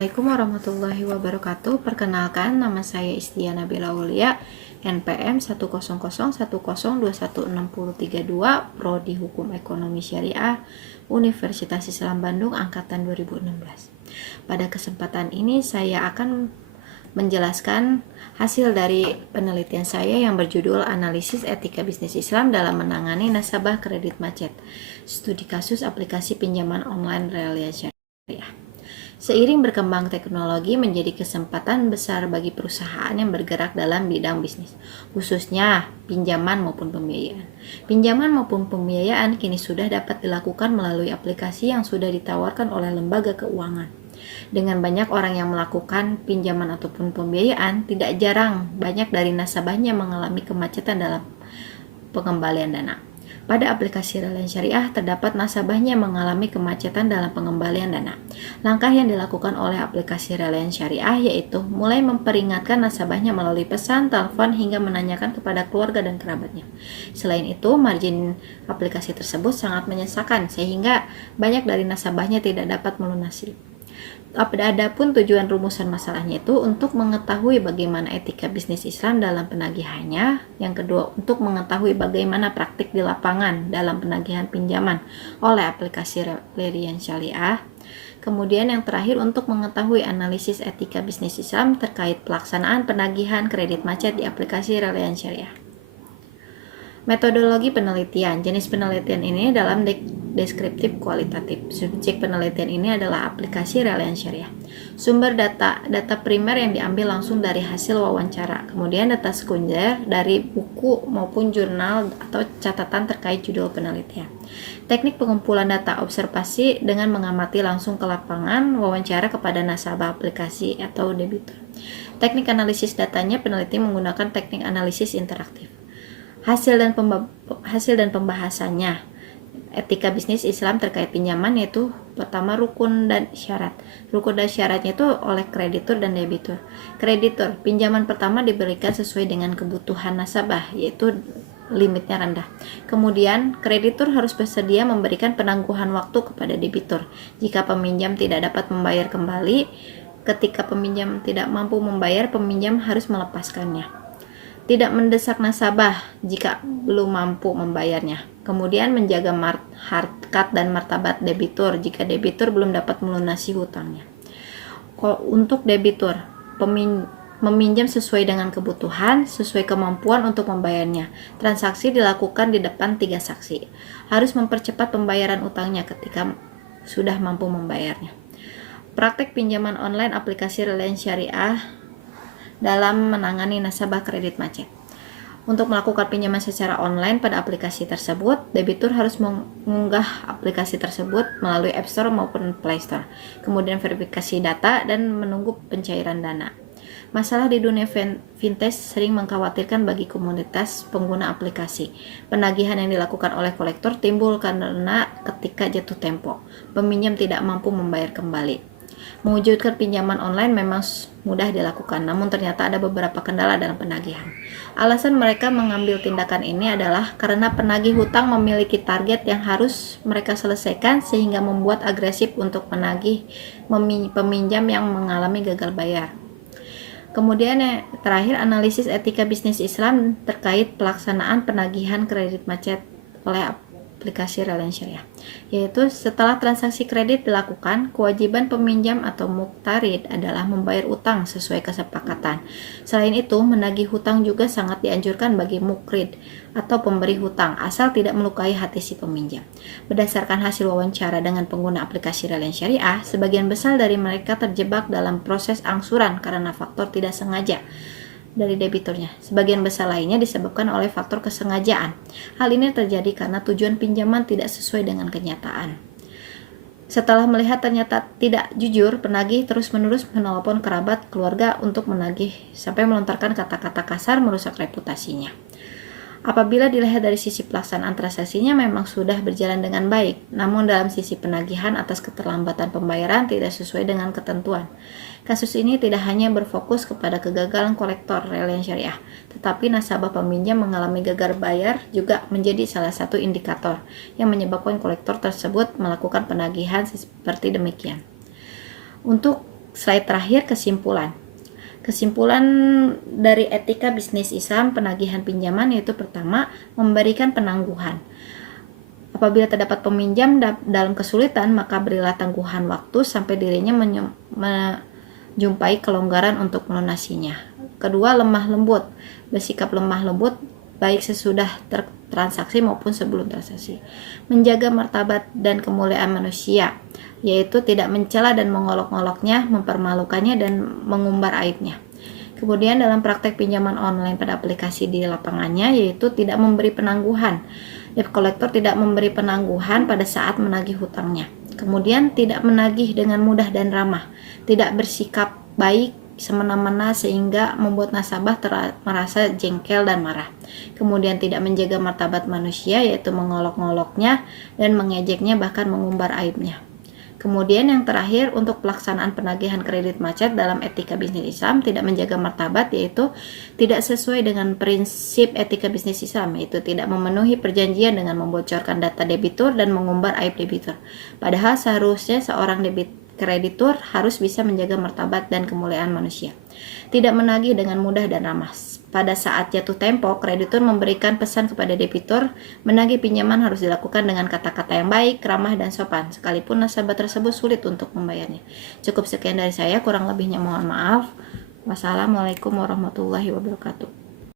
Assalamualaikum warahmatullahi wabarakatuh. Perkenalkan, nama saya Istia Nabila Aulia, NPM 100102162, Prodi Hukum Ekonomi Syariah, Universitas Islam Bandung, Angkatan 2016. Pada kesempatan ini saya akan menjelaskan hasil dari penelitian saya yang berjudul Analisis Etika Bisnis Islam dalam Menangani Nasabah Kredit Macet, Studi Kasus Aplikasi Pinjaman Online Realia Syariah. Seiring berkembang teknologi menjadi kesempatan besar bagi perusahaan yang bergerak dalam bidang bisnis, khususnya pinjaman maupun pembiayaan. Pinjaman maupun pembiayaan kini sudah dapat dilakukan melalui aplikasi yang sudah ditawarkan oleh lembaga keuangan. Dengan banyak orang yang melakukan pinjaman ataupun pembiayaan, tidak jarang banyak dari nasabahnya mengalami kemacetan dalam pengembalian dana. Pada aplikasi Relian Syariah terdapat nasabahnya mengalami kemacetan dalam pengembalian dana. Langkah yang dilakukan oleh aplikasi Relian Syariah yaitu mulai memperingatkan nasabahnya melalui pesan, telepon, hingga menanyakan kepada keluarga dan kerabatnya. Selain itu, margin aplikasi tersebut sangat menyesakan sehingga banyak dari nasabahnya tidak dapat melunasi. Adapun tujuan rumusan masalahnya itu untuk mengetahui bagaimana etika bisnis Islam dalam penagihannya. Yang kedua, untuk mengetahui bagaimana praktik di lapangan dalam penagihan pinjaman oleh aplikasi Relian Syariah. Kemudian yang terakhir, untuk mengetahui analisis etika bisnis Islam terkait pelaksanaan penagihan kredit macet di aplikasi Relian Syariah. Metodologi penelitian. Jenis penelitian ini dalam deskriptif kualitatif. Subjek penelitian ini adalah aplikasi Relian Syariah. Sumber data primer yang diambil langsung dari hasil wawancara. Kemudian data sekunder dari buku maupun jurnal atau catatan terkait judul penelitian. Teknik pengumpulan data observasi dengan mengamati langsung ke lapangan, wawancara kepada nasabah aplikasi atau debitur. Teknik analisis datanya, peneliti menggunakan teknik analisis interaktif. Hasil dan pembahasannya. Etika bisnis Islam terkait pinjaman yaitu pertama, rukun dan syarat. Rukun dan syaratnya itu oleh kreditur dan debitur. Kreditur, pinjaman pertama diberikan sesuai dengan kebutuhan nasabah, yaitu limitnya rendah. Kemudian, kreditur harus bersedia memberikan penangguhan waktu kepada debitur. Jika peminjam tidak dapat membayar kembali, ketika peminjam tidak mampu membayar, peminjam harus melepaskannya. Tidak mendesak nasabah jika belum mampu membayarnya. Kemudian menjaga harkat dan martabat debitur jika debitur belum dapat melunasi hutangnya. Untuk debitur, meminjam sesuai dengan kebutuhan, sesuai kemampuan untuk membayarnya. Transaksi dilakukan di depan 3 saksi. Harus mempercepat pembayaran utangnya ketika sudah mampu membayarnya. Praktek pinjaman online aplikasi Relian Syariah dalam menangani nasabah kredit macet. Untuk melakukan pinjaman secara online pada aplikasi tersebut, debitur harus mengunggah aplikasi tersebut melalui App Store maupun Play Store. Kemudian verifikasi data dan menunggu pencairan dana. Masalah di dunia fintech sering mengkhawatirkan bagi komunitas pengguna aplikasi. Penagihan yang dilakukan oleh kolektor timbul karena ketika jatuh tempo, peminjam tidak mampu membayar kembali. Mewujudkan pinjaman online memang mudah dilakukan, namun ternyata ada beberapa kendala dalam penagihan. Alasan mereka mengambil tindakan ini adalah karena penagih hutang memiliki target yang harus mereka selesaikan sehingga membuat agresif untuk menagih peminjam yang mengalami gagal bayar. Kemudian yang terakhir, analisis etika bisnis Islam terkait pelaksanaan penagihan kredit macet oleh aplikasi Relian Syariah, yaitu setelah transaksi kredit dilakukan, kewajiban peminjam atau muqtarid adalah membayar utang sesuai kesepakatan. Selain itu, menagih hutang juga sangat dianjurkan bagi muqrid atau pemberi hutang, asal tidak melukai hati si peminjam. Berdasarkan hasil wawancara dengan pengguna aplikasi Relian Syariah, sebagian besar dari mereka terjebak dalam proses angsuran karena faktor tidak sengaja dari debiturnya. Sebagian besar lainnya disebabkan oleh faktor kesengajaan. Hal ini terjadi karena tujuan pinjaman tidak sesuai dengan kenyataan. Setelah melihat ternyata tidak jujur, penagih terus-menerus menelpon kerabat keluarga untuk menagih sampai melontarkan kata-kata kasar merusak reputasinya. Apabila dilihat dari sisi pelaksanaan transaksinya memang sudah berjalan dengan baik, namun dalam sisi penagihan atas keterlambatan pembayaran tidak sesuai dengan ketentuan. Kasus ini tidak hanya berfokus kepada kegagalan kolektor Relian Syariah, tetapi nasabah peminjam mengalami gagal bayar juga menjadi salah satu indikator yang menyebabkan kolektor tersebut melakukan penagihan seperti demikian. Untuk slide terakhir, kesimpulan. Kesimpulan dari etika bisnis Islam penagihan pinjaman yaitu pertama, memberikan penangguhan. Apabila terdapat peminjam dalam kesulitan, maka berilah tangguhan waktu sampai dirinya menjumpai kelonggaran untuk melunasinya. Kedua, lemah lembut. Bersikap lemah lembut baik sesudah transaksi maupun sebelum transaksi. Menjaga martabat dan kemuliaan manusia, yaitu tidak mencela dan mengolok-oloknya, mempermalukannya dan mengumbar aibnya. Kemudian dalam praktek pinjaman online pada aplikasi di lapangannya, yaitu tidak memberi penangguhan. Debt collector tidak memberi penangguhan pada saat menagih hutangnya. Kemudian tidak menagih dengan mudah dan ramah, tidak bersikap baik semena-mena sehingga membuat nasabah merasa jengkel dan marah. Kemudian tidak menjaga martabat manusia, yaitu mengolok-ngoloknya dan mengejeknya, bahkan mengumbar aibnya. Kemudian yang terakhir, untuk pelaksanaan penagihan kredit macet dalam etika bisnis Islam tidak menjaga martabat, yaitu tidak sesuai dengan prinsip etika bisnis Islam, yaitu tidak memenuhi perjanjian dengan membocorkan data debitur dan mengumbar aib debitur. Padahal seharusnya seorang kreditur harus bisa menjaga martabat dan kemuliaan manusia. Tidak menagih dengan mudah dan ramah. Pada saat jatuh tempo, kreditur memberikan pesan kepada debitur, menagih pinjaman harus dilakukan dengan kata-kata yang baik, ramah, dan sopan, sekalipun nasabah tersebut sulit untuk membayarnya. Cukup sekian dari saya, kurang lebihnya mohon maaf. Wassalamualaikum warahmatullahi wabarakatuh.